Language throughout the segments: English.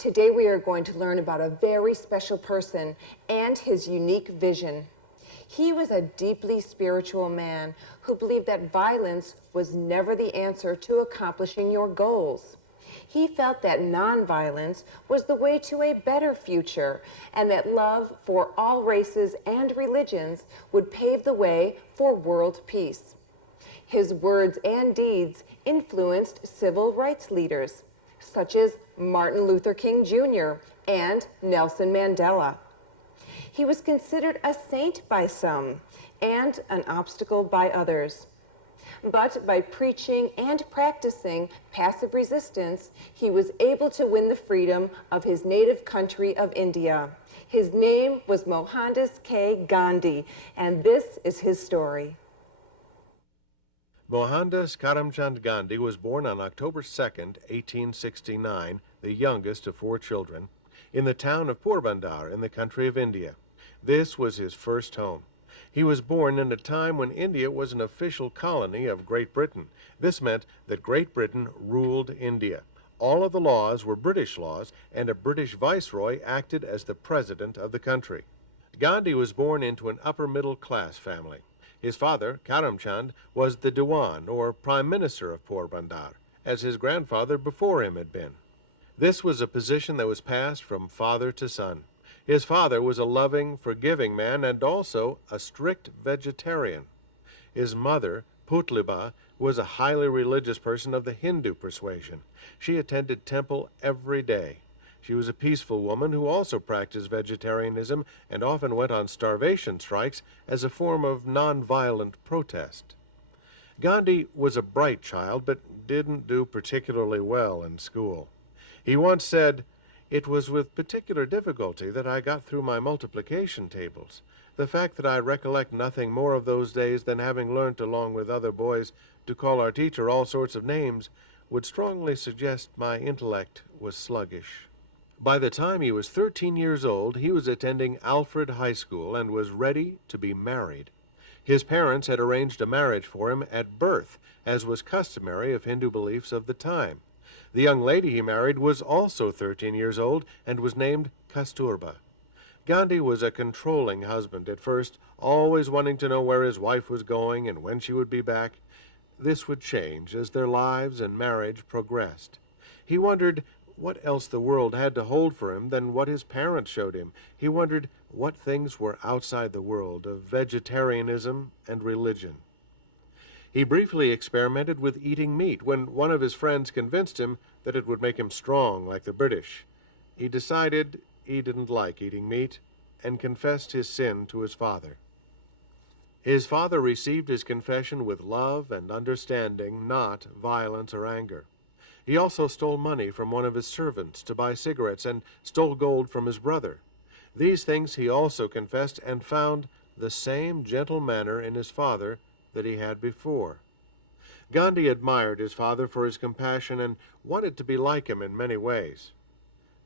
Today we are going to learn about a very special person and his unique vision. He was a deeply spiritual man who believed that violence was never the answer to accomplishing your goals. He felt that nonviolence was the way to a better future and that love for all races and religions would pave the way for world peace. His words and deeds influenced civil rights leaders, such as Martin Luther King Jr. and Nelson Mandela. He was considered a saint by some and an obstacle by others. But by preaching and practicing passive resistance, he was able to win the freedom of his native country of India. His name was Mohandas Gandhi, and this is his story. Mohandas Karamchand Gandhi was born on October 2nd, 1869, the youngest of 4 children, in the town of Porbandar in the country of India. This was his first home. He was born in a time when India was an official colony of Great Britain. This meant that Great Britain ruled India. All of the laws were British laws, and a British viceroy acted as the president of the country. Gandhi was born into an upper-middle-class family. His father, Karamchand, was the Diwan, or Prime Minister of Porbandar, as his grandfather before him had been. This was a position that was passed from father to son. His father was a loving, forgiving man and also a strict vegetarian. His mother, Putliba, was a highly religious person of the Hindu persuasion. She attended temple every day. She was a peaceful woman who also practiced vegetarianism and often went on starvation strikes as a form of nonviolent protest. Gandhi was a bright child but didn't do particularly well in school. He once said, "It was with particular difficulty that I got through my multiplication tables. The fact that I recollect nothing more of those days than having learnt along with other boys to call our teacher all sorts of names would strongly suggest my intellect was sluggish." By the time he was 13 years old, he was attending Alfred High School and was ready to be married. His parents had arranged a marriage for him at birth, as was customary of Hindu beliefs of the time. The young lady he married was also 13 years old and was named Kasturba. Gandhi was a controlling husband at first, always wanting to know where his wife was going and when she would be back. This would change as their lives and marriage progressed. He wondered what else the world had to hold for him than what his parents showed him. He wondered what things were outside the world of vegetarianism and religion. He briefly experimented with eating meat when one of his friends convinced him that it would make him strong like the British. He decided he didn't like eating meat and confessed his sin to his father. His father received his confession with love and understanding, not violence or anger. He also stole money from one of his servants to buy cigarettes and stole gold from his brother. These things he also confessed and found the same gentle manner in his father that he had before. Gandhi admired his father for his compassion and wanted to be like him in many ways.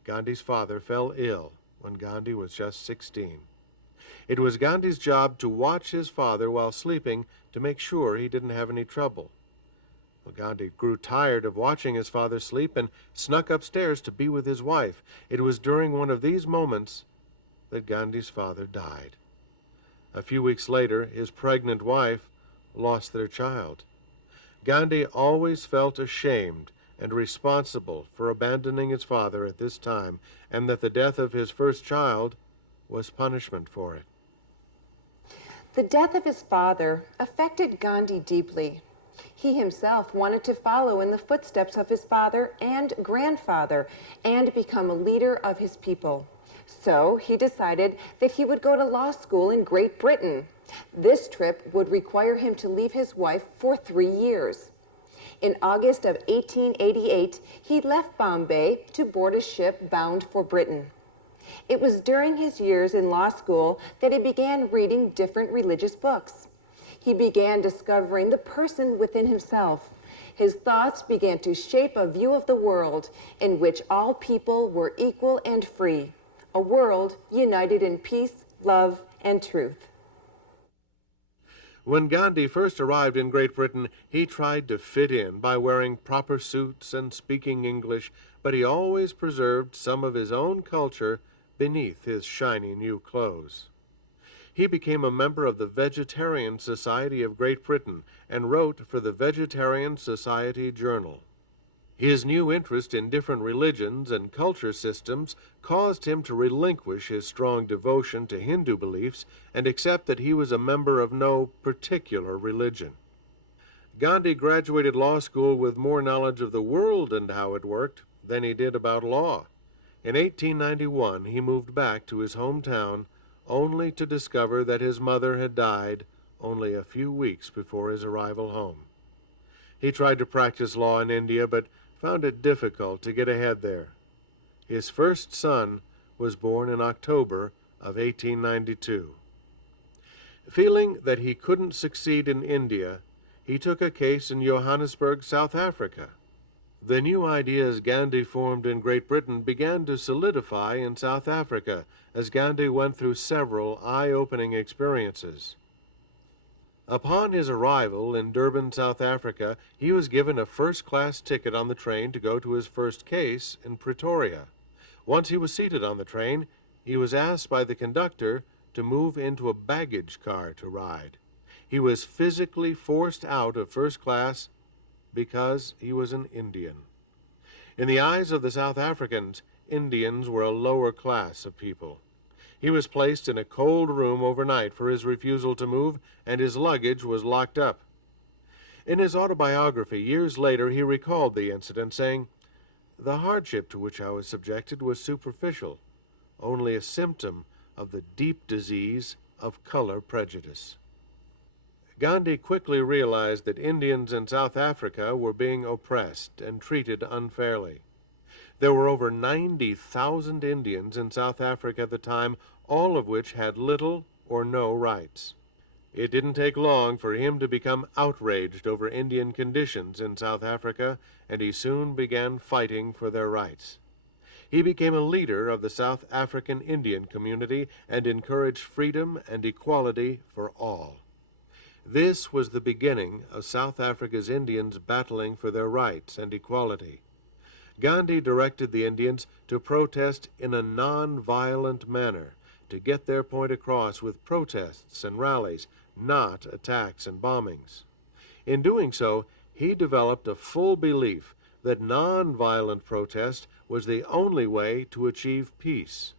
Gandhi's father fell ill when Gandhi was just 16. It was Gandhi's job to watch his father while sleeping to make sure he didn't have any trouble. Well, Gandhi grew tired of watching his father sleep and snuck upstairs to be with his wife. It was during one of these moments that Gandhi's father died. A few weeks later, his pregnant wife lost their child. Gandhi always felt ashamed and responsible for abandoning his father at this time, and that the death of his first child was punishment for it. The death of his father affected Gandhi deeply. He himself wanted to follow in the footsteps of his father and grandfather and become a leader of his people. So he decided that he would go to law school in Great Britain. This trip would require him to leave his wife for 3 years. In August of 1888, he left Bombay to board a ship bound for Britain. It was during his years in law school that he began reading different religious books. He began discovering the person within himself. His thoughts began to shape a view of the world in which all people were equal and free, a world united in peace, love, and truth. When Gandhi first arrived in Great Britain, he tried to fit in by wearing proper suits and speaking English, but he always preserved some of his own culture beneath his shiny new clothes. He became a member of the Vegetarian Society of Great Britain and wrote for the Vegetarian Society Journal. His new interest in different religions and culture systems caused him to relinquish his strong devotion to Hindu beliefs and accept that he was a member of no particular religion. Gandhi graduated law school with more knowledge of the world and how it worked than he did about law. In 1891, he moved back to his hometown, only to discover that his mother had died only a few weeks before his arrival home. He tried to practice law in India, but found it difficult to get ahead there. His first son was born in October of 1892. Feeling that he couldn't succeed in India, he took a case in Johannesburg, South Africa. The new ideas Gandhi formed in Great Britain began to solidify in South Africa as Gandhi went through several eye-opening experiences. Upon his arrival in Durban, South Africa, he was given a first-class ticket on the train to go to his first case in Pretoria. Once he was seated on the train, he was asked by the conductor to move into a baggage car to ride. He was physically forced out of first class because he was an Indian. In the eyes of the South Africans, Indians were a lower class of people. He was placed in a cold room overnight for his refusal to move, and his luggage was locked up. In his autobiography, years later, he recalled the incident, saying, "The hardship to which I was subjected was superficial, only a symptom of the deep disease of color prejudice." Gandhi quickly realized that Indians in South Africa were being oppressed and treated unfairly. There were over 90,000 Indians in South Africa at the time, all of which had little or no rights. It didn't take long for him to become outraged over Indian conditions in South Africa, and he soon began fighting for their rights. He became a leader of the South African Indian community and encouraged freedom and equality for all. This was the beginning of South Africa's Indians battling for their rights and equality. Gandhi directed the Indians to protest in a non-violent manner, to get their point across with protests and rallies, not attacks and bombings. In doing so, he developed a full belief that non-violent protest was the only way to achieve peace.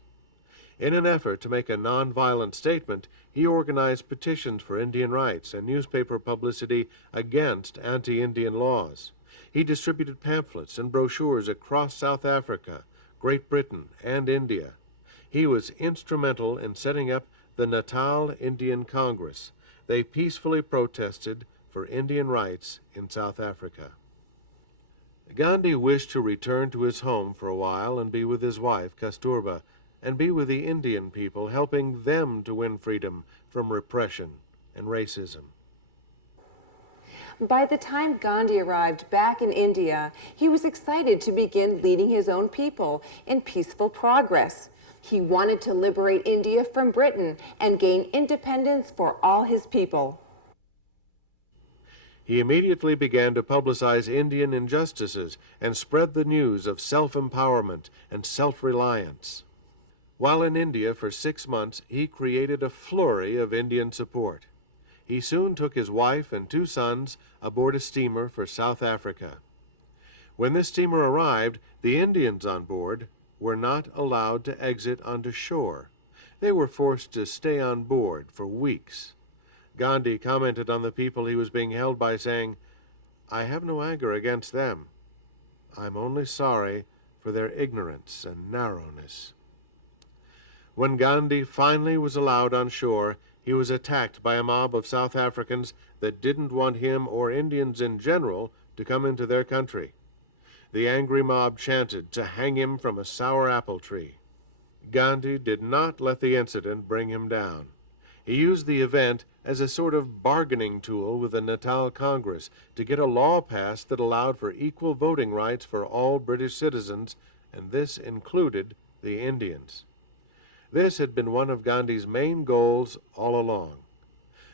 In an effort to make a non-violent statement, he organized petitions for Indian rights and newspaper publicity against anti-Indian laws. He distributed pamphlets and brochures across South Africa, Great Britain, and India. He was instrumental in setting up the Natal Indian Congress. They peacefully protested for Indian rights in South Africa. Gandhi wished to return to his home for a while and be with his wife, Kasturba, and be with the Indian people, helping them to win freedom from repression and racism. By the time Gandhi arrived back in India, he was excited to begin leading his own people in peaceful progress. He wanted to liberate India from Britain and gain independence for all his people. He immediately began to publicize Indian injustices and spread the news of self-empowerment and self-reliance. While in India for 6 months, he created a flurry of Indian support. He soon took his wife and 2 sons aboard a steamer for South Africa. When this steamer arrived, the Indians on board were not allowed to exit onto shore. They were forced to stay on board for weeks. Gandhi commented on the people he was being held by, saying, "I have no anger against them. I'm only sorry for their ignorance and narrowness." When Gandhi finally was allowed on shore, he was attacked by a mob of South Africans that didn't want him or Indians in general to come into their country. The angry mob chanted to hang him from a sour apple tree. Gandhi did not let the incident bring him down. He used the event as a sort of bargaining tool with the Natal Congress to get a law passed that allowed for equal voting rights for all British citizens, and this included the Indians. This had been one of Gandhi's main goals all along.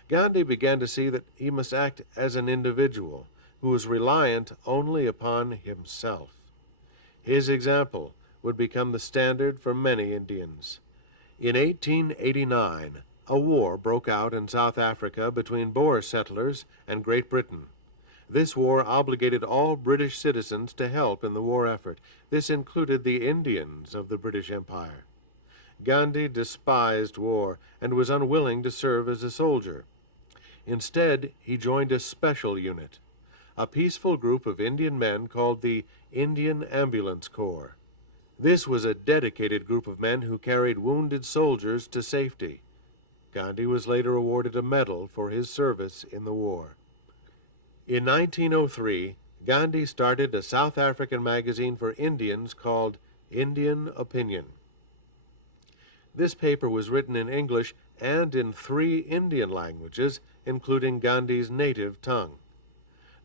Gandhi began to see that he must act as an individual who was reliant only upon himself. His example would become the standard for many Indians. In 1889, a war broke out in South Africa between Boer settlers and Great Britain. This war obligated all British citizens to help in the war effort. This included the Indians of the British Empire. Gandhi despised war and was unwilling to serve as a soldier. Instead, he joined a special unit, a peaceful group of Indian men called the Indian Ambulance Corps. This was a dedicated group of men who carried wounded soldiers to safety. Gandhi was later awarded a medal for his service in the war. In 1903, Gandhi started a South African magazine for Indians called Indian Opinion. This paper was written in English and in 3 Indian languages, including Gandhi's native tongue.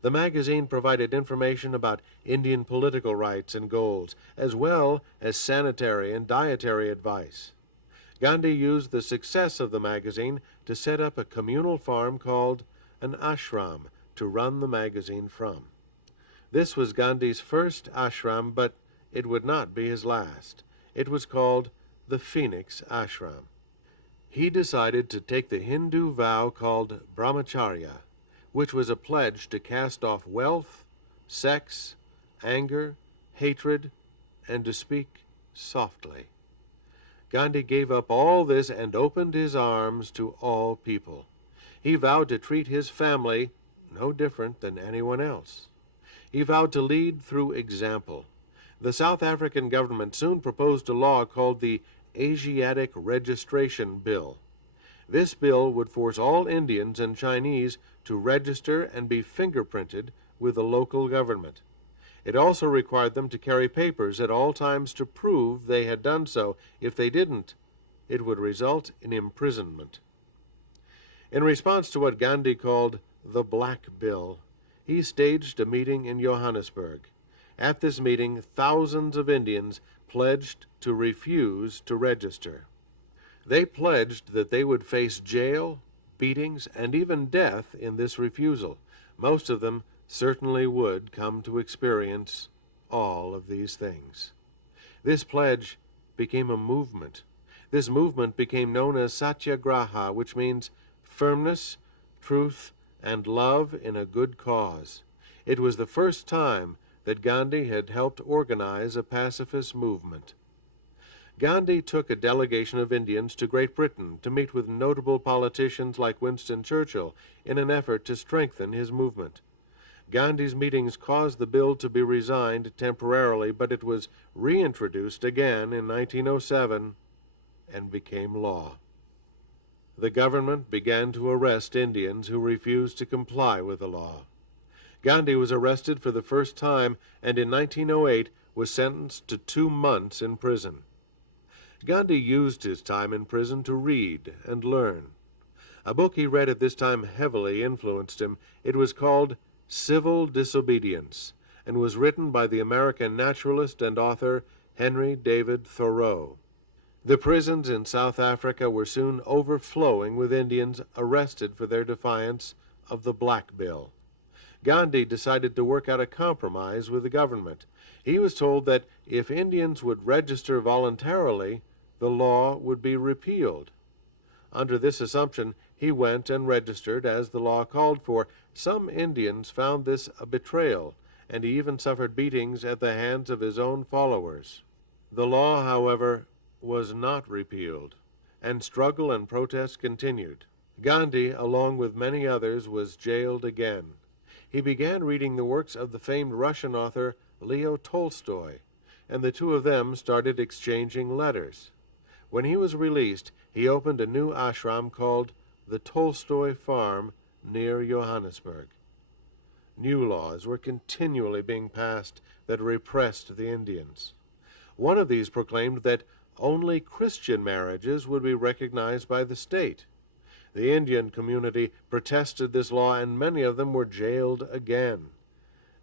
The magazine provided information about Indian political rights and goals, as well as sanitary and dietary advice. Gandhi used the success of the magazine to set up a communal farm called an ashram to run the magazine from. This was Gandhi's first ashram, but it would not be his last. It was called the Phoenix Ashram. He decided to take the Hindu vow called brahmacharya, which was a pledge to cast off wealth, sex, anger, hatred, and to speak softly. Gandhi gave up all this and opened his arms to all people. He vowed to treat his family no different than anyone else. He vowed to lead through example. The South African government soon proposed a law called the Asiatic Registration Bill. This bill would force all Indians and Chinese to register and be fingerprinted with the local government. It also required them to carry papers at all times to prove they had done so. If they didn't, it would result in imprisonment. In response to what Gandhi called the Black Bill, he staged a meeting in Johannesburg. At this meeting, thousands of Indians pledged to refuse to register. They pledged that they would face jail, beatings, and even death in this refusal. Most of them certainly would come to experience all of these things. This pledge became a movement. This movement became known as Satyagraha, which means firmness, truth, and love in a good cause. It was the first time that Gandhi had helped organize a pacifist movement. Gandhi took a delegation of Indians to Great Britain to meet with notable politicians like Winston Churchill in an effort to strengthen his movement. Gandhi's meetings caused the bill to be resigned temporarily, but it was reintroduced again in 1907 and became law. The government began to arrest Indians who refused to comply with the law. Gandhi was arrested for the first time and in 1908 was sentenced to 2 months in prison. Gandhi used his time in prison to read and learn. A book he read at this time heavily influenced him. It was called Civil Disobedience and was written by the American naturalist and author Henry David Thoreau. The prisons in South Africa were soon overflowing with Indians arrested for their defiance of the Black Bill. Gandhi decided to work out a compromise with the government. He was told that if Indians would register voluntarily, the law would be repealed. Under this assumption, he went and registered as the law called for. Some Indians found this a betrayal, and he even suffered beatings at the hands of his own followers. The law, however, was not repealed, and struggle and protest continued. Gandhi, along with many others, was jailed again. He began reading the works of the famed Russian author Leo Tolstoy, and the two of them started exchanging letters. When he was released, he opened a new ashram called the Tolstoy Farm near Johannesburg. New laws were continually being passed that repressed the Indians. One of these proclaimed that only Christian marriages would be recognized by the state. The Indian community protested this law, and many of them were jailed again.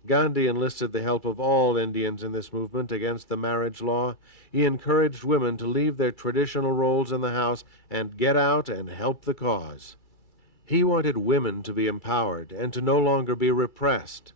Gandhi enlisted the help of all Indians in this movement against the marriage law. He encouraged women to leave their traditional roles in the house and get out and help the cause. He wanted women to be empowered and to no longer be repressed.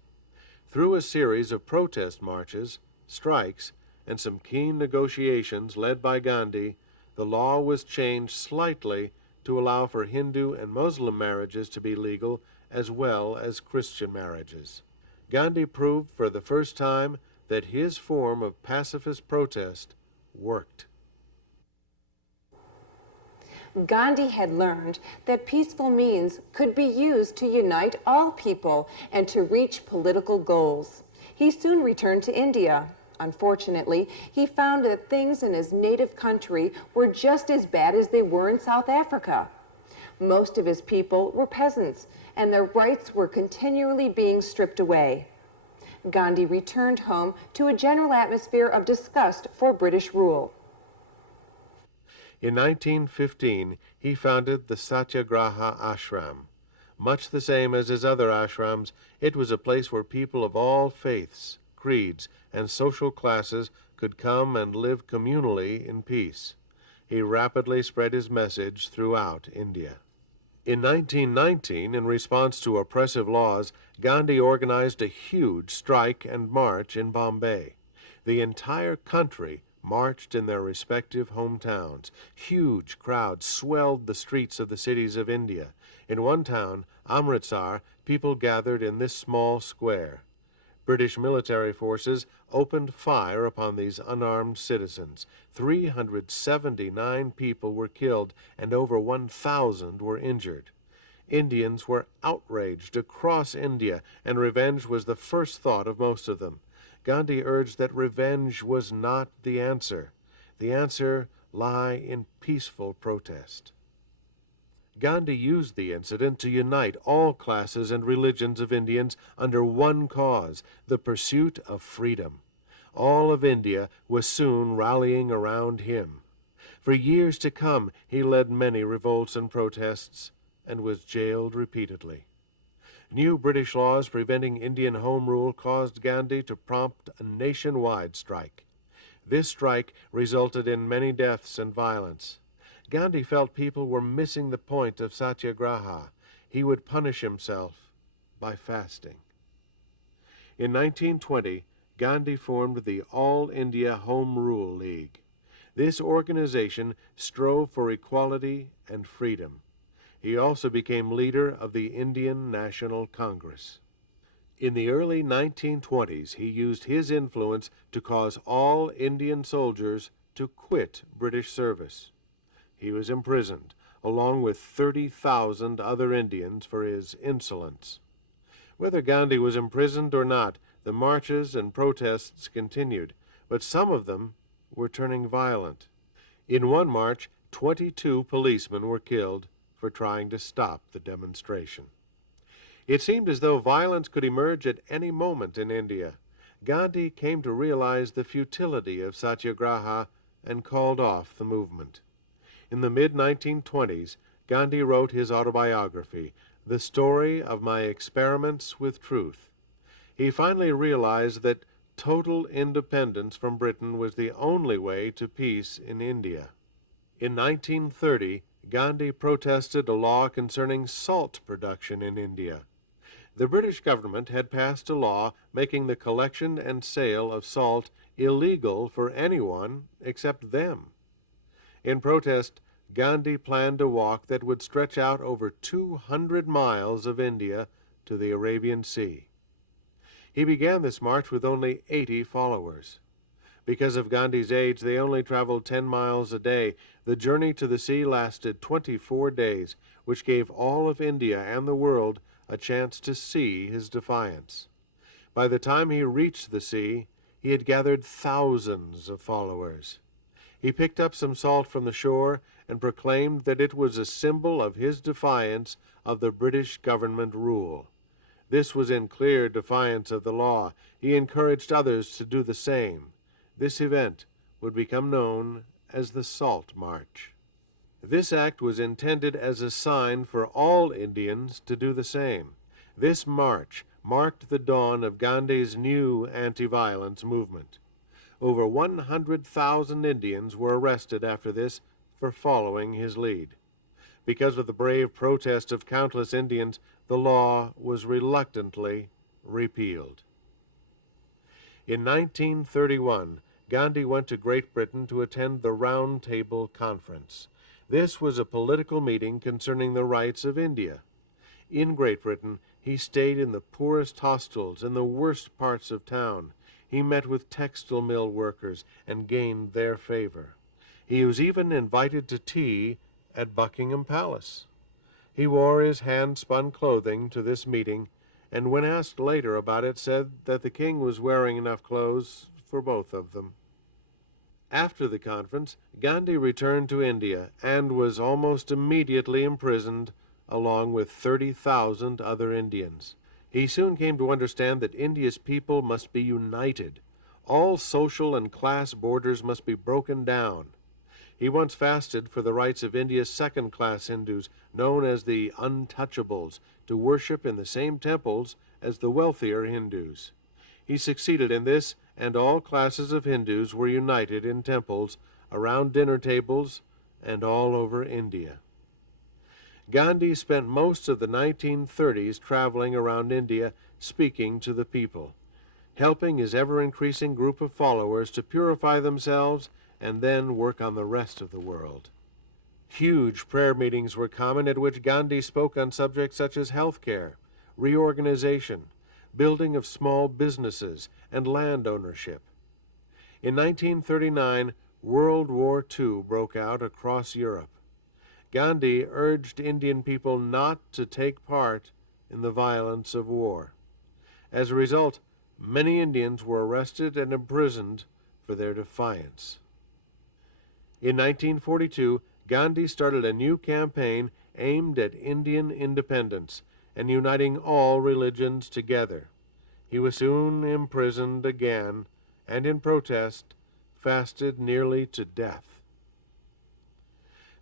Through a series of protest marches, strikes, and some keen negotiations led by Gandhi, the law was changed slightly to allow for Hindu and Muslim marriages to be legal as well as Christian marriages. Gandhi proved for the first time that his form of pacifist protest worked. Gandhi had learned that peaceful means could be used to unite all people and to reach political goals. He soon returned to India. Unfortunately, he found that things in his native country were just as bad as they were in South Africa. Most of his people were peasants, and their rights were continually being stripped away. Gandhi returned home to a general atmosphere of disgust for British rule. In 1915, he founded the Satyagraha Ashram. Much the same as his other ashrams, it was a place where people of all faiths, creeds, and social classes could come and live communally in peace. He rapidly spread his message throughout India. In 1919, in response to oppressive laws, Gandhi organized a huge strike and march in Bombay. The entire country marched in their respective hometowns. Huge crowds swelled the streets of the cities of India. In one town, Amritsar, people gathered in this small square. British military forces opened fire upon these unarmed citizens. 379 people were killed and over 1,000 were injured. Indians were outraged across India, and revenge was the first thought of most of them. Gandhi urged that revenge was not the answer. The answer lay in peaceful protest. Gandhi used the incident to unite all classes and religions of Indians under one cause, the pursuit of freedom. All of India was soon rallying around him. For years to come, he led many revolts and protests and was jailed repeatedly. New British laws preventing Indian home rule caused Gandhi to prompt a nationwide strike. This strike resulted in many deaths and violence. Gandhi felt people were missing the point of Satyagraha. He would punish himself by fasting. In 1920, Gandhi formed the All India Home Rule League. This organization strove for equality and freedom. He also became leader of the Indian National Congress. In the early 1920s, he used his influence to cause all Indian soldiers to quit British service. He was imprisoned, along with 30,000 other Indians, for his insolence. Whether Gandhi was imprisoned or not, the marches and protests continued, but some of them were turning violent. In one march, 22 policemen were killed for trying to stop the demonstration. It seemed as though violence could emerge at any moment in India. Gandhi came to realize the futility of Satyagraha and called off the movement. In the mid-1920s, Gandhi wrote his autobiography, The Story of My Experiments with Truth. He finally realized that total independence from Britain was the only way to peace in India. In 1930, Gandhi protested a law concerning salt production in India. The British government had passed a law making the collection and sale of salt illegal for anyone except them. In protest, Gandhi planned a walk that would stretch out over 200 miles of India to the Arabian Sea. He began this march with only 80 followers. Because of Gandhi's age, they only traveled 10 miles a day. The journey to the sea lasted 24 days, which gave all of India and the world a chance to see his defiance. By the time he reached the sea, he had gathered thousands of followers. He picked up some salt from the shore and proclaimed that it was a symbol of his defiance of the British government rule. This was in clear defiance of the law. He encouraged others to do the same. This event would become known as the Salt March. This act was intended as a sign for all Indians to do the same. This march marked the dawn of Gandhi's new anti-violence movement. Over 100,000 Indians were arrested after this for following his lead. Because of the brave protest of countless Indians, the law was reluctantly repealed. In 1931, Gandhi went to Great Britain to attend the Round Table Conference. This was a political meeting concerning the rights of India. In Great Britain, he stayed in the poorest hostels in the worst parts of town. He met with textile mill workers and gained their favor. He was even invited to tea at Buckingham Palace. He wore his hand-spun clothing to this meeting, and when asked later about it, said that the king was wearing enough clothes for both of them. After the conference, Gandhi returned to India and was almost immediately imprisoned, along with 30,000 other Indians. He soon came to understand that India's people must be united. All social and class borders must be broken down. He once fasted for the rights of India's second-class Hindus, known as the untouchables, to worship in the same temples as the wealthier Hindus. He succeeded in this, and all classes of Hindus were united in temples, around dinner tables, and all over India. Gandhi spent most of the 1930s traveling around India, speaking to the people, helping his ever-increasing group of followers to purify themselves and then work on the rest of the world. Huge prayer meetings were common at which Gandhi spoke on subjects such as health care, reorganization, building of small businesses, and land ownership. In 1939, World War II broke out across Europe. Gandhi urged Indian people not to take part in the violence of war. As a result, many Indians were arrested and imprisoned for their defiance. In 1942, Gandhi started a new campaign aimed at Indian independence and uniting all religions together. He was soon imprisoned again, and in protest, fasted nearly to death.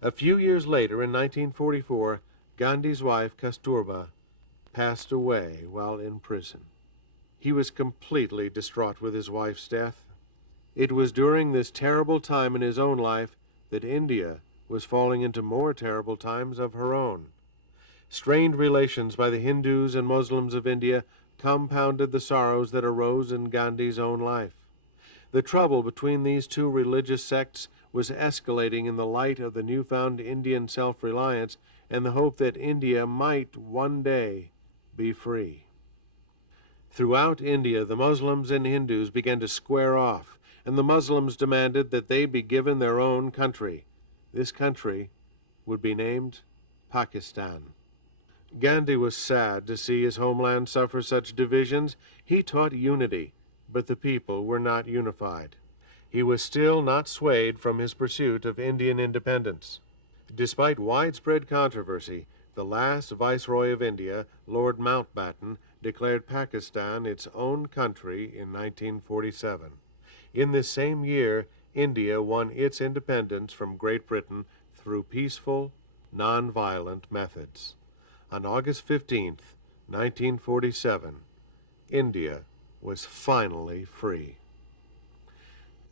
A few years later, in 1944, Gandhi's wife, Kasturba, passed away while in prison. He was completely distraught with his wife's death. It was during this terrible time in his own life that India was falling into more terrible times of her own. Strained relations by the Hindus and Muslims of India compounded the sorrows that arose in Gandhi's own life. The trouble between these two religious sects was escalating in the light of the newfound Indian self-reliance and the hope that India might one day be free. Throughout India, the Muslims and Hindus began to square off, and the Muslims demanded that they be given their own country. This country would be named Pakistan. Gandhi was sad to see his homeland suffer such divisions. He taught unity, but the people were not unified. He was still not swayed from his pursuit of Indian independence. Despite widespread controversy, the last Viceroy of India, Lord Mountbatten, declared Pakistan its own country in 1947. In this same year, India won its independence from Great Britain through peaceful, nonviolent methods. On August 15, 1947, India was finally free.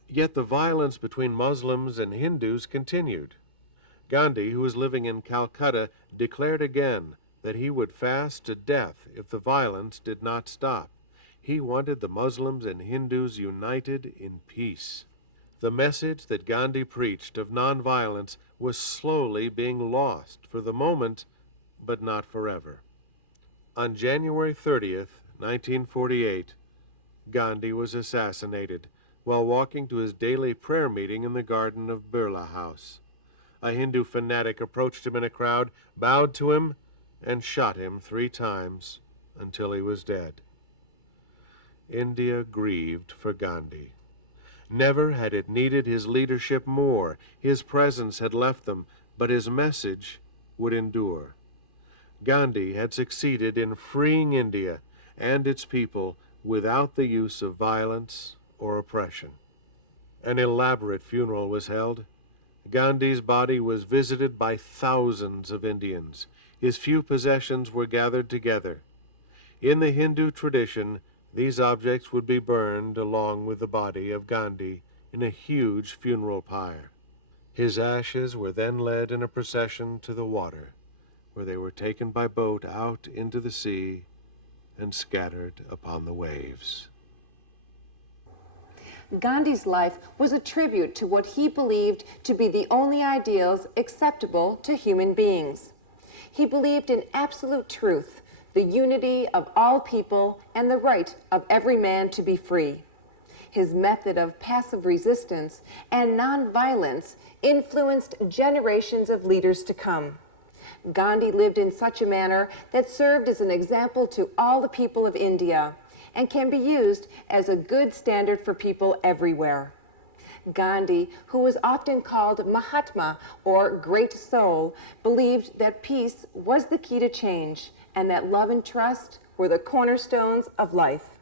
Yet the violence between Muslims and Hindus continued. Gandhi, who was living in Calcutta, declared again that he would fast to death if the violence did not stop. He wanted the Muslims and Hindus united in peace. The message that Gandhi preached of nonviolence was slowly being lost for the moment, but not forever. On January 30th, 1948, Gandhi was assassinated while walking to his daily prayer meeting in the garden of Birla House. A Hindu fanatic approached him in a crowd, bowed to him, and shot him 3 times until he was dead. India grieved for Gandhi. Never had it needed his leadership more. His presence had left them, but his message would endure. Gandhi had succeeded in freeing India and its people without the use of violence or oppression. An elaborate funeral was held. Gandhi's body was visited by thousands of Indians. His few possessions were gathered together. In the Hindu tradition, these objects would be burned along with the body of Gandhi in a huge funeral pyre. His ashes were then led in a procession to the water, where they were taken by boat out into the sea and scattered upon the waves. Gandhi's life was a tribute to what he believed to be the only ideals acceptable to human beings. He believed in absolute truth, the unity of all people, and the right of every man to be free. His method of passive resistance and nonviolence influenced generations of leaders to come. Gandhi lived in such a manner that served as an example to all the people of India and can be used as a good standard for people everywhere. Gandhi, who was often called Mahatma or Great Soul, believed that peace was the key to change and that love and trust were the cornerstones of life.